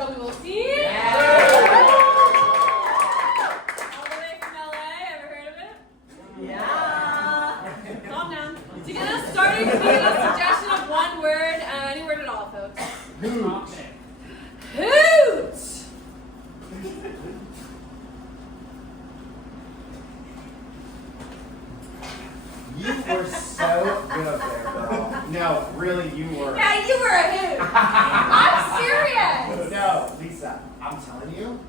show we will see. Yeah. All the way from LA, ever heard of it? Yeah. Calm down. To get us started, can you give a suggestion of one word, any word at all, folks? Hoot. Hoot! You were so good up there, girl. No, really, you were. Yeah, you were a hoot. I'm serious. No, Lisa, I'm telling you,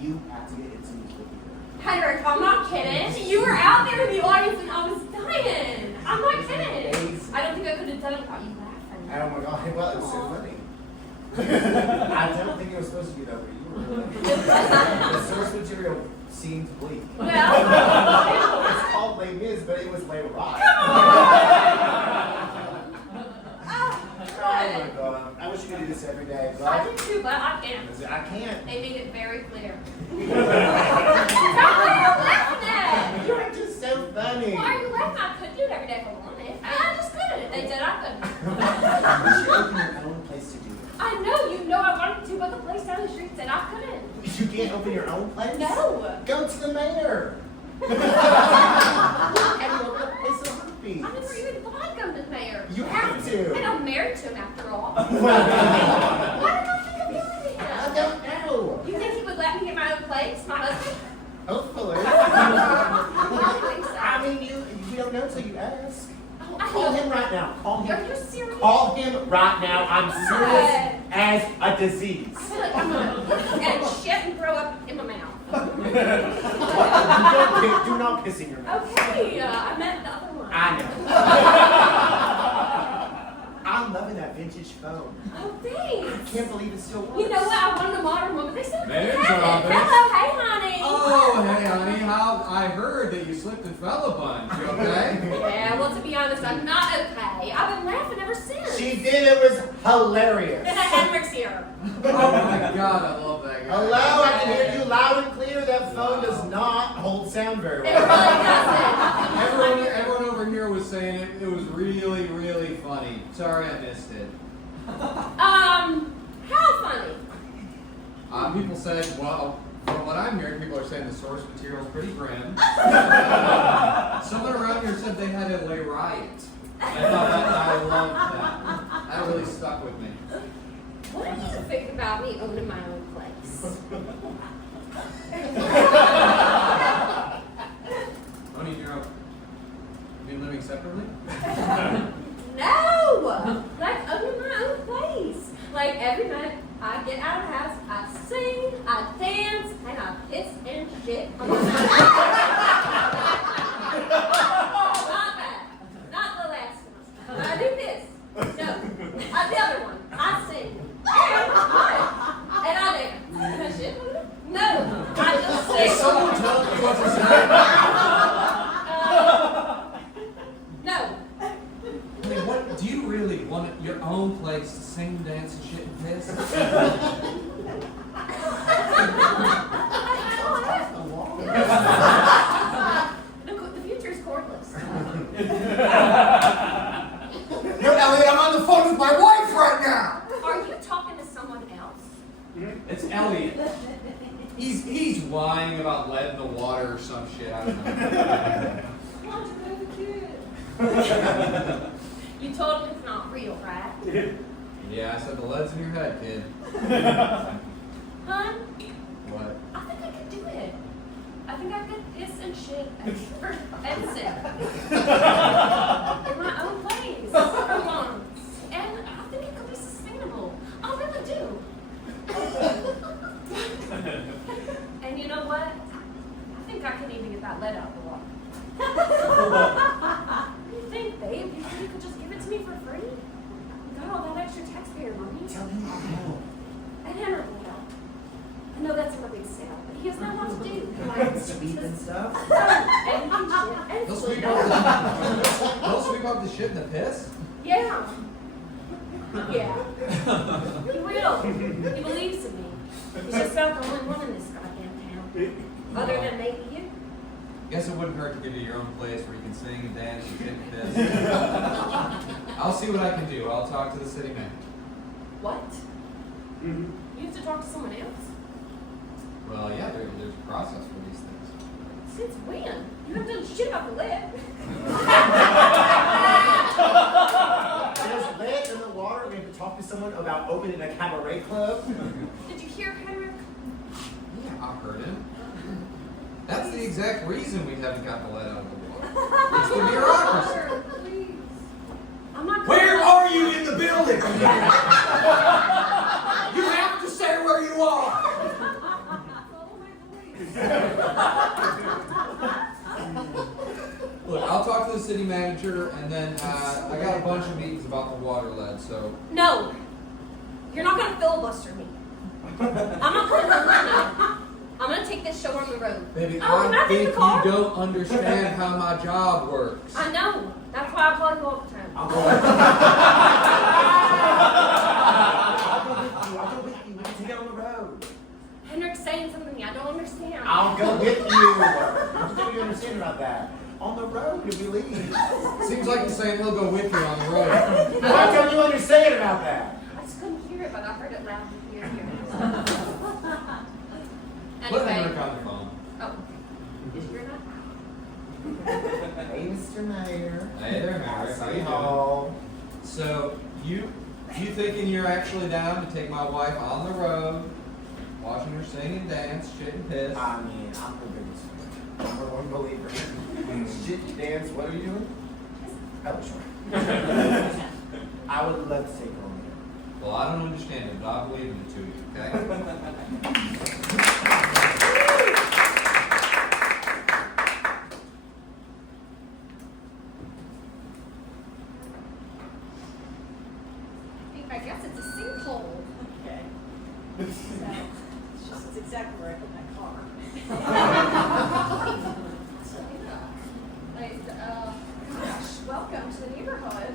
you have to get into me with her. Henrik, I'm not kidding. You were out there in the audience and I was dying. I'm not kidding. Amazing. I don't think I could have done it without you laughing. Oh my god, well, it was so funny. I don't think it was supposed to be that way. You were really The source material seemed bleak. Well, It's called Les Mis, but it was Les Rock. Oh my god. I wish you could do this every day, but I did too, but I can't. I can't. They made it very clear. Stop laughing at. You're just so funny. Why are you laughing? I could do it every day if I wanted. I just couldn't. They said I couldn't. You should open your own place to do it. I know, you know I wanted to, but the place down the street said I couldn't. You can't open your own place? No. Go to the mayor. And you'll open a place of herpes. I never even thought I'd come to the mayor. You have to. And I'm married to him after all. Well, Why did I think of doing I it? don't know. You think he would let me get my own place, my husband? Hopefully. I don't think so. I mean, you don't know until you ask. Oh, I Call know. him right now. Call him. Are you serious? Call him right now. I'm serious as a disease. I feel like I'm gonna and shit and throw up in my mouth. Do not piss in your mouth. Okay, I meant the other one. I know. I'm loving that vintage phone. Oh, I thanks. can't believe it still works. You know what? I wanted a modern one, but they still There's have it. Robin. Hello, hey, honey. Oh, hey, honey. How I heard that you slipped and fell a bunch. You okay? Yeah, well, to be honest, I'm not okay. I've been laughing ever since. She did. It was hilarious. Henrik's here. Oh my God, I love that guy. Hello, I can hear you loud and clear. That phone does not hold sound very It well. really doesn't. Everyone over here was saying it was really, really funny. Sorry I missed it. How funny? People said, well, from what I'm hearing, people are saying the source material is pretty grim. Someone around here said they had a lay riot. I loved that. That really stuck with me. What do you think about me owning my own place? Honey, you've been living separately? No! Like owning my own place. Like every night I get out of the house, I sing, I dance, and I piss and shit on my Not that. Not the last one. I do this. No. The other one. I sing. And I dance. And I shit. No. I just sing. Is someone telling me what to say? No. I mean, what do you really want your own place to sing, dance, and shit and piss? The future is cordless. No, Elliot, I'm on the phone with my wife right now! Are you talking to someone else? It's Elliot. He's whining about lead in the water or some shit. I don't know. You told him it's not real, right? Yeah, I said the lead's in your head, kid. Huh? What? I think I could do it. I think I could piss and shit and sit in my own place for once. And I think it could be sustainable. I really do. And you know what? I think I can even get that lead out of the water. What do you think, babe? You think you could just give it to me for free? You got all that extra taxpayer money. Tell him I'll help. And Henrik will help. I know that's a big sale, but he has not what to do. Like sweep and stuff. And shit. He'll And sweep up the shit and the piss? Yeah. Yeah. He will. He believes in me. He's just about the only one in this goddamn town. Other than maybe you. Guess it wouldn't hurt to give you your own place where you can sing and dance and shit and piss. I'll see what I can do. I'll talk to the city manager. What? Mm-hmm. You have to talk to someone else? Well, yeah, there's a process for these things. Since when? You haven't done shit about the lead. There's lead in the water. We have to talk to someone about opening a cabaret club. Did you hear Henrik? Yeah, I heard him. That's the exact reason we haven't got the lead out of the water. It's the bureaucracy. Please. I'm not. Where are you in the building? You have to stay where you are. Follow my voice. Look, I'll talk to the city manager, and then I got a bunch of meetings about the water lead, so. No. You're not gonna filibuster me. I'm not going to now. I'm gonna take this show on the road. Baby, Oh, can I I take think the car? you don't understand how my job works. I know. That's why I call you all the time. I'll go with you. We need to get on the road. Henrik's saying something I don't understand. I'll go with you. What do you understand about that? On the road, if we leave. Seems like you're saying he'll go with you on the road. What don't you understand about that? I just couldn't hear it, but I heard it loud in here. Put Henrik Anyway. on the phone. Oh. Did you hear that? Hey, Mr. Mayor. Hey there, Henrik. How you doing? Hall. So, you thinking you're actually down to take my wife on the road, watching her sing and dance, shit and piss? I mean, I'm the biggest fan. I'm one believer. Shit, dance, what are you doing? Oh, sure. I would love to take her on there. Well, I don't understand it, but I believe in it to you, okay? I guess it's a sinkhole. Okay. It's exactly where I put my car. Gosh, welcome to the neighborhood.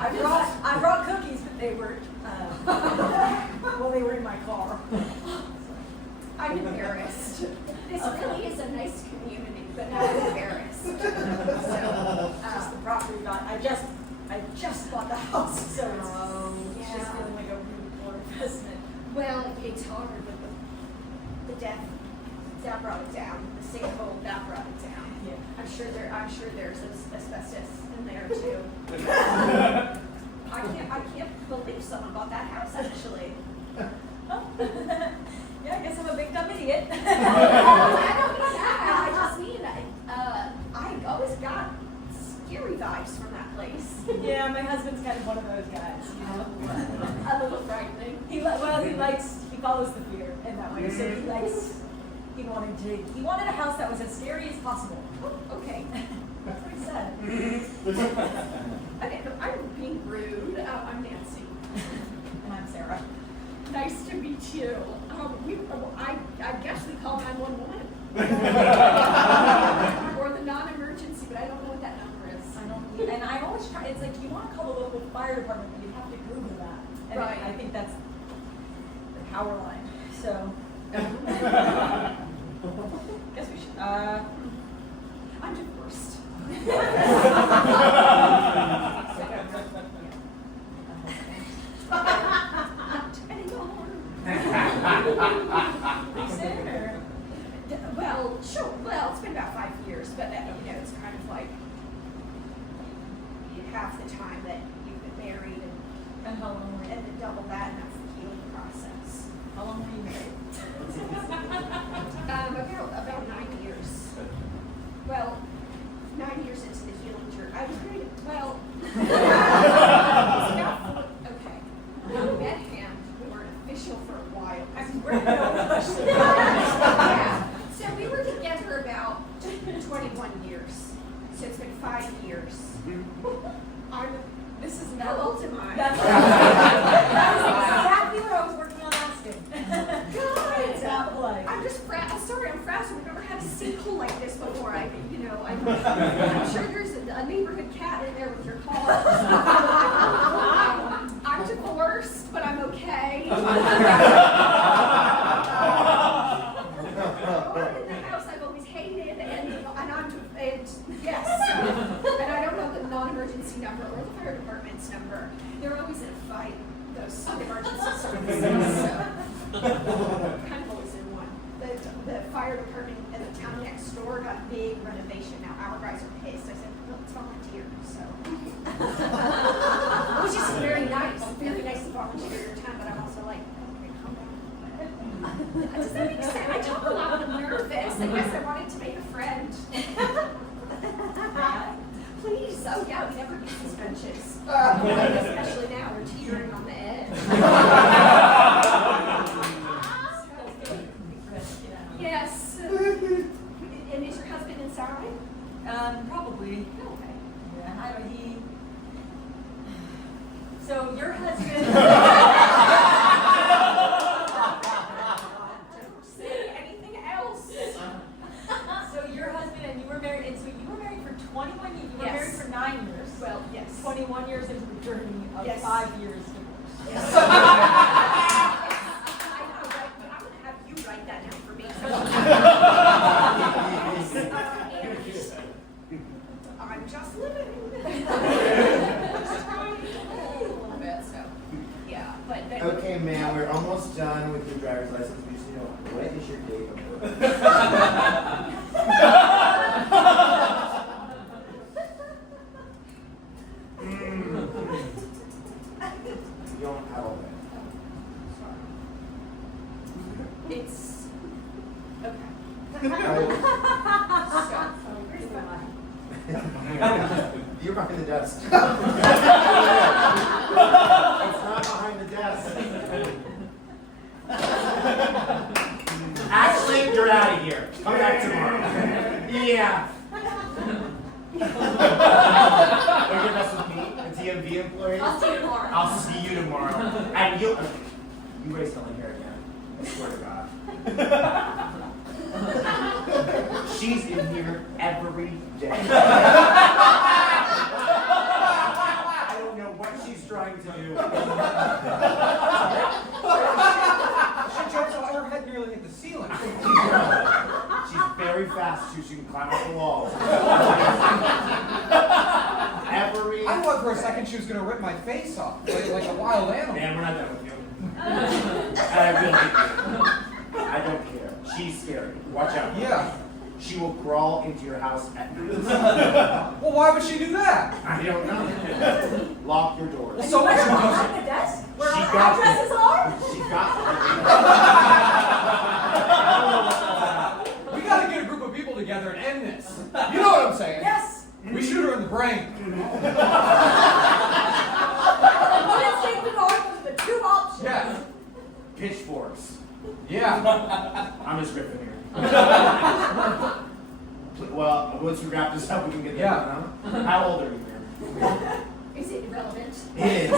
I brought cookies, but they were they were in my car. I'm embarrassed. This really is a nice community, but I'm embarrassed. So, Just the property got. I just bought the house, so it's yeah. just feeling like a really poor investment. well, it's hard with the death. That brought it down. The sinkhole that brought it down. Yeah. I'm sure there's asbestos in there too. I can't believe someone bought that house actually. Yeah, I guess I'm a big dumb idiot. I don't mean that. I just mean I always got scary vibes from that place. Yeah, my husband's kind of one of those guys, you know. A little frightening. He follows the fear in that way. So he wanted a house that was as scary as possible. Oh, okay. That's what he said. I'm being rude. I'm Nancy. And I'm Sarah. Nice to meet you. I guess we call 911. Or the non-emergency, but I don't know what that number is. And I always try, it's like you want to call the local fire department, but you have to Google that. And Right. I think that's the power line. So, guess we should, I'm divorced. Recent or? Well, sure. Well, it's been about 5 years, but it's kind of like half the time that you've been married, And how long were you? and then double that, and that's the healing process. How long were you married? About 9 years. Well, 9 years into the healing journey. I was married. Well, it's about okay. When we met him, we weren't official for a while. Yeah. So we were together about 21 years. So it's been 5 years. This is how old am I? That's exactly what I was working on asking. What's that like? I'm just sorry, I'm frazzled. We've never had a sinkhole like this before. I'm sure there's a neighborhood cat in there with your car. I'm divorced, but I'm okay. In the house I've always hated, and yes. And I don't know the non-emergency number or the fire department's number. They're always in a fight, those emergency services. Kind of always in one. The fire department in the town next door got a big renovation. Now our guys are pissed. I said, well, it's volunteer, so. Which is very nice to volunteer your time, but I'm also like, okay, calm down. Does that make sense? I talk a lot when I'm nervous. I guess I wanted to make a friend. Please, oh yeah, we never get suspensions. Especially now, we're teetering on the edge. Yes. And is your husband inside? Probably. Okay. Yeah, I don't, he. So your husband. Don't say anything else. So your husband and you were married, and so you were married for 21 years. You were Yes. married for 9 years. Well, yes. 21 years into the journey of Yes. 5 years divorce. Yes. I know, right? But I'm gonna have you write that down for me. I'm just living. Just trying to live a little bit, so yeah. But Okay, ma'am, we're almost done with your driver's license. We just need to know, what is your date of birth? You don't have all that. it's okay. You're behind the desk. It's not behind the desk. Actually, you're out of here. Come back tomorrow. Yeah. Are you best with me, a DMV employee? I'll see you tomorrow. I'll see you tomorrow. And you raise something here again. I swear to God. She's in here every day. I don't know what she's trying to do. She jumps out her head nearly hit the ceiling. She's very fast too. She can climb up the walls. Every. I thought for a second she was gonna rip my face off, like a wild animal. Man, we're not done with you. I really do. I don't care. She's scary. Watch out. Yeah. She will crawl into your house at night. Well, why would she do that? I don't know. Lock your doors. So Where's much. behind the desk? Where She our got addresses are? She got We gotta get a group of people together and end this. You know what I'm saying? Yes. We shoot her in the brain. Let's take the north of the 2 options. Yeah. pitchforks. Yeah. I'm just ripping here. Well, once we wrap this up, we can get that Yeah. done, huh? How old are you, man? Is it relevant? It is.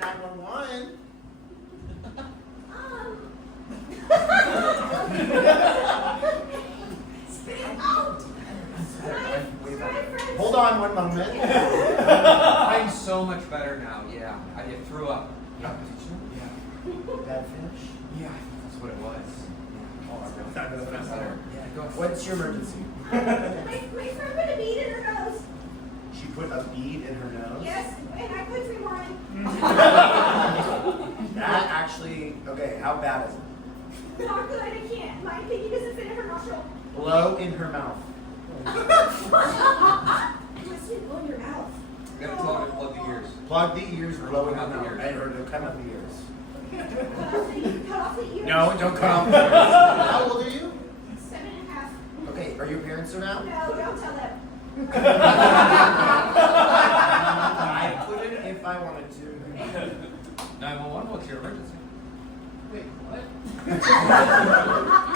911. Spit it out. Hold on one moment. I'm so much better now. Yeah. I threw up. Yeah. Bad finish? Yeah. That's what it was. Yeah. Oh, I really thought it was better. Yeah. Go ahead. What's your emergency? My friend put a bead in her nose. She put a bead in her nose? Yes, and I couldn't rewind. That actually, okay, how bad is it? Not good, I can't. My pinky doesn't fit in her nostril. Blow in her mouth. Twist it on your mouth. You gotta tell her to plug the ears. Plug the ears, blow in her Cut the mouth. ears. I heard her cut out the ears. Cut off the ears. No, don't cut off the ears. How old are you? 7.5. Okay, are your parents around? No, don't tell them. I couldn't if I wanted to. 911, what's your emergency? Wait, what? You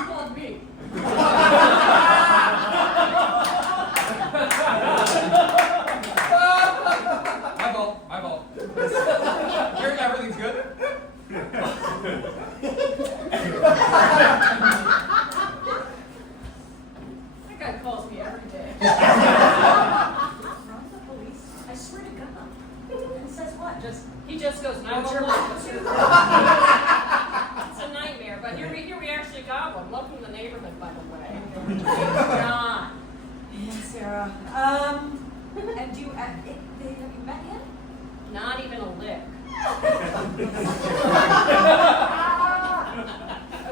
called me. My fault. Everything's good? That guy calls me every day. From the police. I swear to God. And says what? He just goes, What's your 911. It's a nightmare, but here we actually got one. Love from the neighborhood, by the way. John. Yeah, Sarah. And do you, Have you met him? Not even a lick.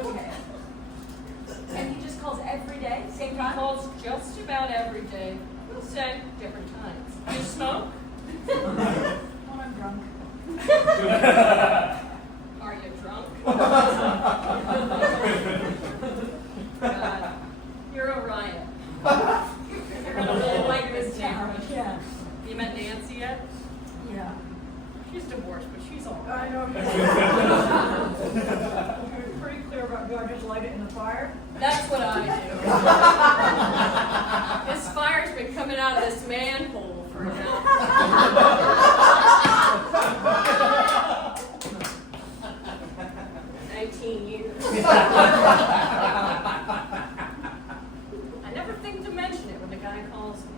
Okay. And he just calls every day, same He time? calls just about every day. We'll say different times. You smoke? When I'm drunk. Are you drunk? God, you're a riot. You're gonna really like this town. Yeah. You met Nancy yet? Yeah. She's divorced, but she's all I right. know. You're pretty clear about do I just light it in the fire? That's what I do. This fire's been coming out of this manhole for now. 19 years. I never think to mention it when the guy calls me.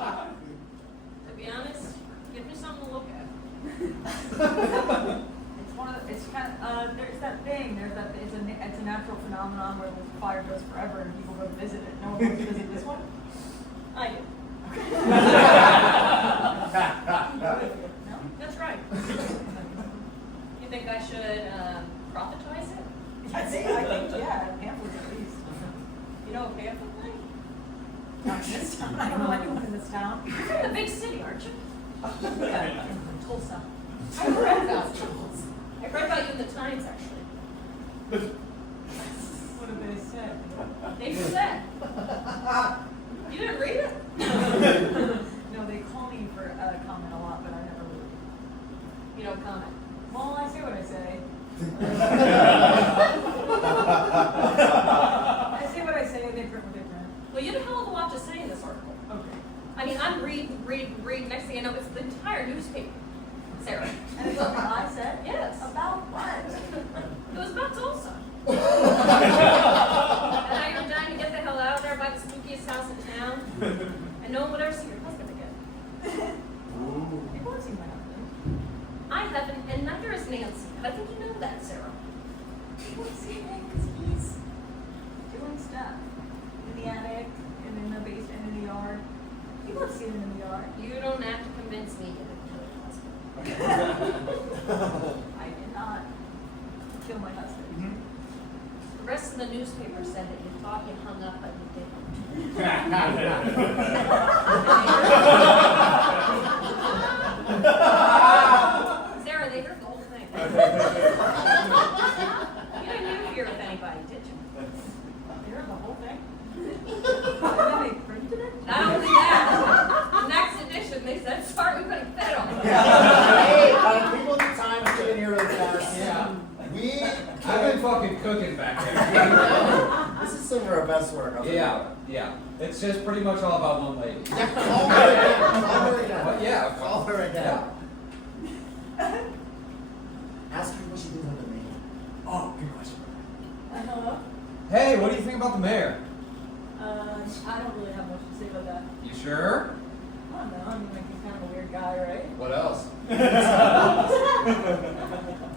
To be honest, give me something to look at. It's kind of, there's that thing, it's a natural phenomenon where the fire goes forever and people go to visit it. No one wants to visit this one? I do. No? That's right. You think I should profitize it? I think, yeah, pamphlets at least. You know a pamphlet thing? Not in this town. I don't know anyone in this town. You're in the big city, aren't you? Yeah, Tulsa. I read about you. I read about you in the Times, actually. What did they say? They said. You didn't read it? No, they call me for a comment a lot, but I never read it. You don't comment. Well, I say what I say. I say what I say, and they print what they print. Well, you had a hell of a lot to say in this article. Okay. I mean, I'm reading. Next thing I know, it's the entire newspaper. Sarah. And it's something I said? Yes. About what? It was about Tulsa. And now you're dying to get the hell out of there, buy the spookiest house in town, and no one would ever see your husband again. People have seen my husband. I haven't, and neither is Nancy. And I think you know that, Sarah. People have seen him because he's doing stuff. In the attic, and in the basement, in the yard. People have seen him in the yard. You don't have to convince me to kill your husband. I did not kill my husband. The rest of the newspaper said that you thought you hung up, but you didn't. Sarah, they heard the whole thing. You didn't even hear of anybody, did you? They heard the whole thing? And then they printed it? Not only that, the next edition, they said, sorry, we couldn't fit on. Hey, people at the time couldn't hear really fast. Yeah. I've I've been fucking cooking back there. This is some of our best work. I'll tell you Yeah, that. yeah. It's just pretty much all about one lady. Call her again. Call her again. But yeah. Call her again. Yeah. Ask her what she thinks of the name. Oh, good question. Hello? Hey, what do you think about the mayor? I don't really have much to say about that. You sure? I don't know. I mean, like, he's kind of a weird guy, right? What else? I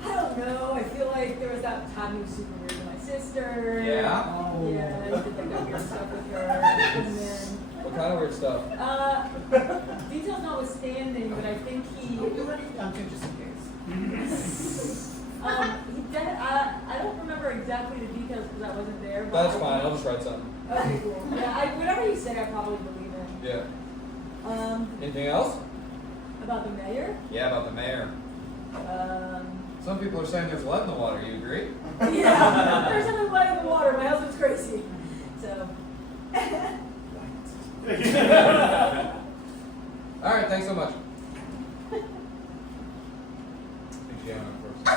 don't know. I feel like there was that time he was super weird with my sister. Yeah? Oh. Yeah, he did like that weird stuff with her. And then, What kind of weird stuff? details notwithstanding, but I think he. You ready? I'm too, just in case. I don't remember exactly the details because I wasn't there. But That's fine, I'll just write something. Okay, cool. Yeah, whatever you say, I probably believe in. Yeah. Anything else? About the mayor. Yeah, about the mayor. Some people are saying there's lead in the water, you agree? Yeah, there's something wet in the water. My husband's crazy. So. Alright, thanks so much. I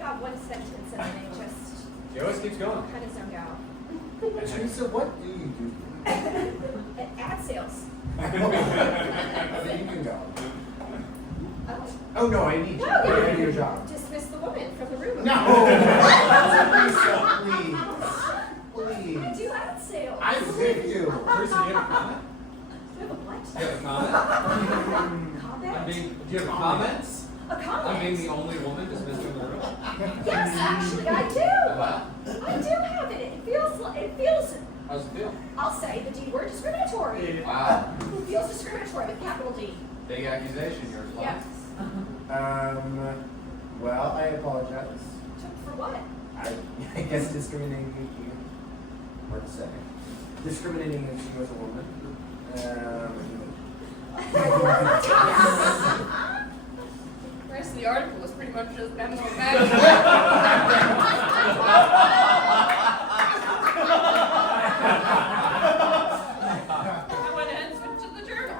got one sentence and then I just It always keeps going. kind of zoned out. Teresa, what do you do? Ad sales. Then you can go. Oh, Oh, no, I need you. no, I need your job. dismiss the woman from the room. No! Teresa, please. I Please. do ad sales. I beg you. Teresa, do you have a comment? Do you have a what? Do you have a comment? Comment? I mean, do you have comments? A comment? I'm being the only woman dismissed from the room. Yeah, Actually, I do. Wow. I do have it. It feels, How's it feel? I'll say the D word, discriminatory. Wow. It feels discriminatory with capital D. Big accusation, yours. Yes. Well, I apologize. For what? I guess discriminating what to say. Discriminating if she was a woman. The rest of the article was pretty much just them going back. I went ahead and switched to the journal.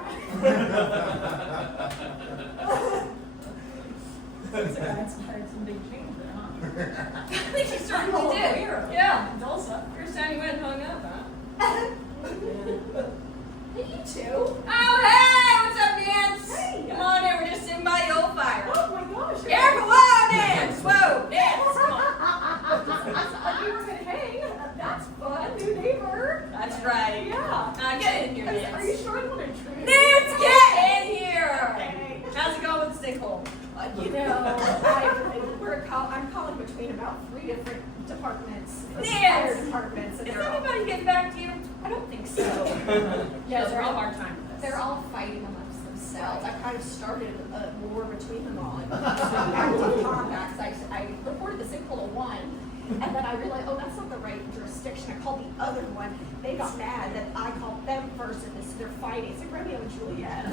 So I inspired some big change there, huh? I think you certainly Oh, did. here. Yeah. Tulsa. First time you went and hung up, huh? Hey, you two. Oh, hey! What's up, Nance? Hey. Come on in, we're just sitting by the old fire. Oh my gosh. Careful, whoa, Nance! Whoa, Nance! Come on. A neighbor could hang. That's fun. New neighbor. That's right. Yeah. Get in here, Are you Nance. sure I want to intrude? Nance, get in here! Okay. How's it going with the sinkhole? You know, I'm calling between about 3 different departments. Yes. Fire departments. And Is they're all, anybody getting back to you? I don't think so. Yeah, they're all hard time with this. They're all fighting amongst themselves. I kind of started a war between them all. And back to combat, 'cause I reported the sinkhole to one, and then I realized, oh, that's not the right jurisdiction. I called the other one. They got mad that I called them first, and they're fighting. It's like Romeo and Juliet.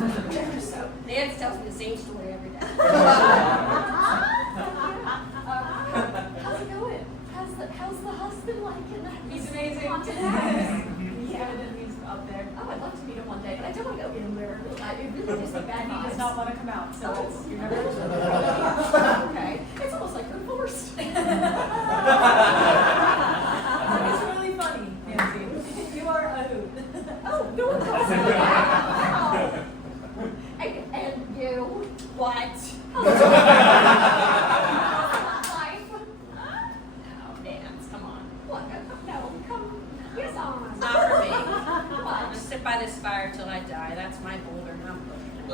So, Nance tells me the same story every day. how's it going? How's the husband like in that? He's amazing. haunted house? Yeah, he's up there. Oh, I'd love to meet him one day, but I don't want to go anywhere. It really gives me bad He vibes. does not want to come out, so it's, you never Okay. It's almost like we're forced. It's really funny, Nancy. You are a hoot. Oh, no one calls me that. Wow. And you. What? How's life? No, Nance, come on. What? No, come. Yes, on. Not for me. What? I'll just sit by this fire till I die. That's my boulder, and I'm pushing it. If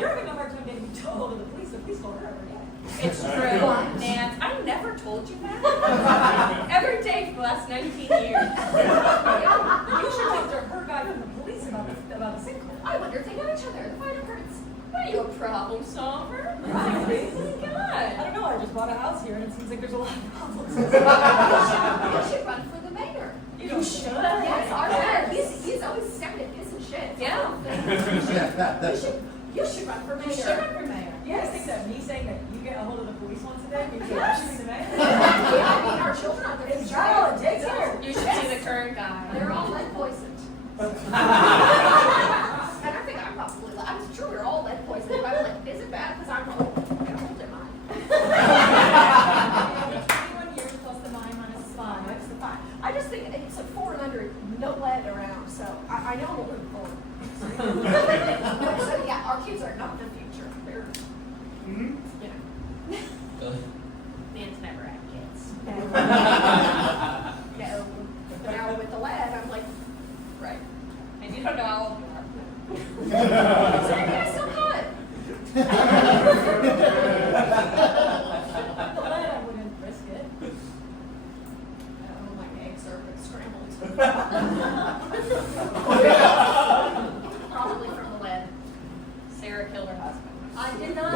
you're having a hard time getting told to the police will hurt every day. It's true, Nance. I never told you that. Every day for the last 19 years. You should talk to her guy from the police about the sinkhole. I wonder if they know each other. The fire departments. What are you, a problem solver? Right. Oh my I God. don't know, I just bought a house here and it seems like there's a lot of problems. You should run for the mayor. You should. Yes, our mayor. He's always stepping at piss and shit. Yeah. You should run for mayor. You should run for mayor. Yes. I think that me saying that you get a hold of the police once a day, you should be the mayor. Yeah, I mean, our children are the It's future. all it takes here. You should see the current guy. They're all lead poisoned. And I think I'm probably, I'm sure we're all lead poisoned. But I'm like, is it bad? Because I'm old. I'm old in mine. 21 years plus the 9 minus 5. That's the fine. I just think it's a 4 and under, no lead around. So I know I'm moving forward. So yeah, our kids are not the future. They're, you know. Nance never had kids. No, but now with the lead, I'm like, Right. And you don't know how old you are. so you guys still good. The lead, I wouldn't risk it. Oh, my eggs are scrambled. Probably from the lead. Sarah killed her husband. I did not.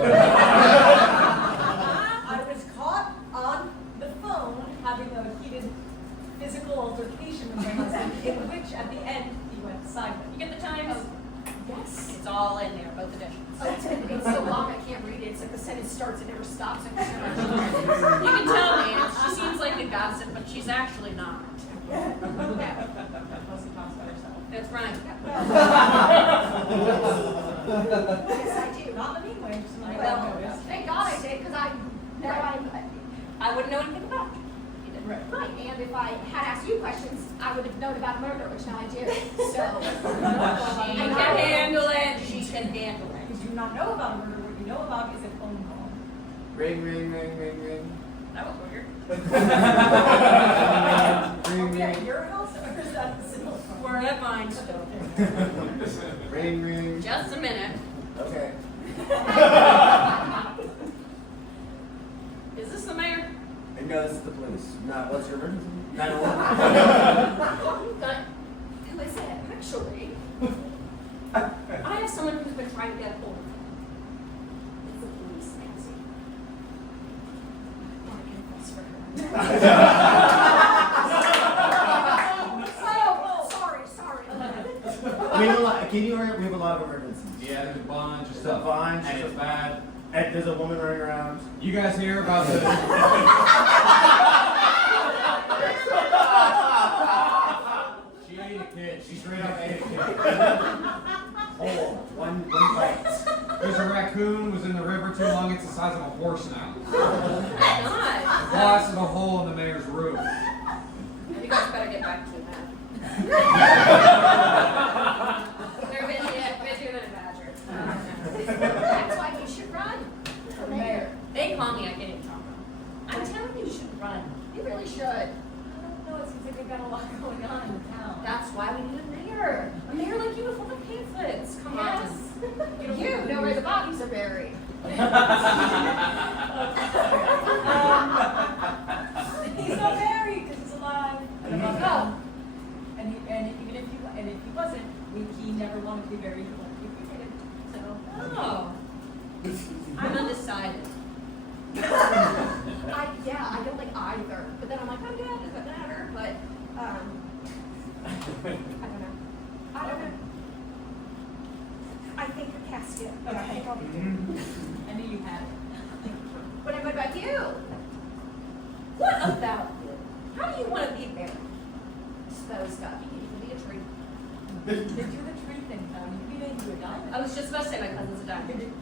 I was caught on the phone having a heated physical altercation with my husband, in which at the end he went sideways. You get the times? Yes. It's all in there, both editions. Oh, it's so long I can't read it. It's like the sentence starts and never stops. You can tell Nance, she seems like a gossip, but she's actually not. Yeah. Plus he talks about herself. That's right. Yes, I do. Not in a mean way, just in a Well, way. thank God I did, because I wouldn't know anything about you. You did. Right. right. And if I had asked you questions, I would have known about murder, which now I do. So She can handle it. She can handle it. Because you do not know about a murder, what you know about is a phone call. Ring, ring, ring, ring, ring. That was weird. Ring, Are we at ring. your house or is that the signal phone? We're at mine still. Ring, ring. Just a minute. Okay. Is this the mayor? go, this is the police. Not, what's your emergency? 911. But, who is it? Actually, I have someone who's been trying to get a hold of him. It's the police, Nancy. I want to confess for her. Oh, sorry. We have a lot, can you hurry up? We have a lot of emergencies. Yeah, there's a bunch of There's a stuff. bunch And of- it's bad. And there's a woman running around. You guys hear about the... She ate a kid. She straight up ate a kid. Oh, one bite. There's a raccoon was in the river too long. It's the size of a horse now. God. It blasted a hole in the mayor's roof. You guys better get back to that. They're busier than a badger. That's why you should run for mayor. They call me, I get in trouble. I'm telling you, you should run. You really should. I don't know, it seems like they've got a lot going on in town. That's why we need a mayor. A mayor like you with all the pamphlets. Come Yes. on. You know where the bodies are buried. He's not married because he's alive. Oh. And even if he wasn't, he never wanted to be married. He wanted to be cremated. So. Oh. I'm undecided. I don't like either. But then I'm like, I'm dead, does it matter? But, I don't know. I think a casket, but I think I'll be dead. I knew you had it. What about you? What about you? How do you want to be married? Suppose God, you need to be a tree. They do the tree thing though. You can be made into a diamond. I was just about to say my cousin's a diamond.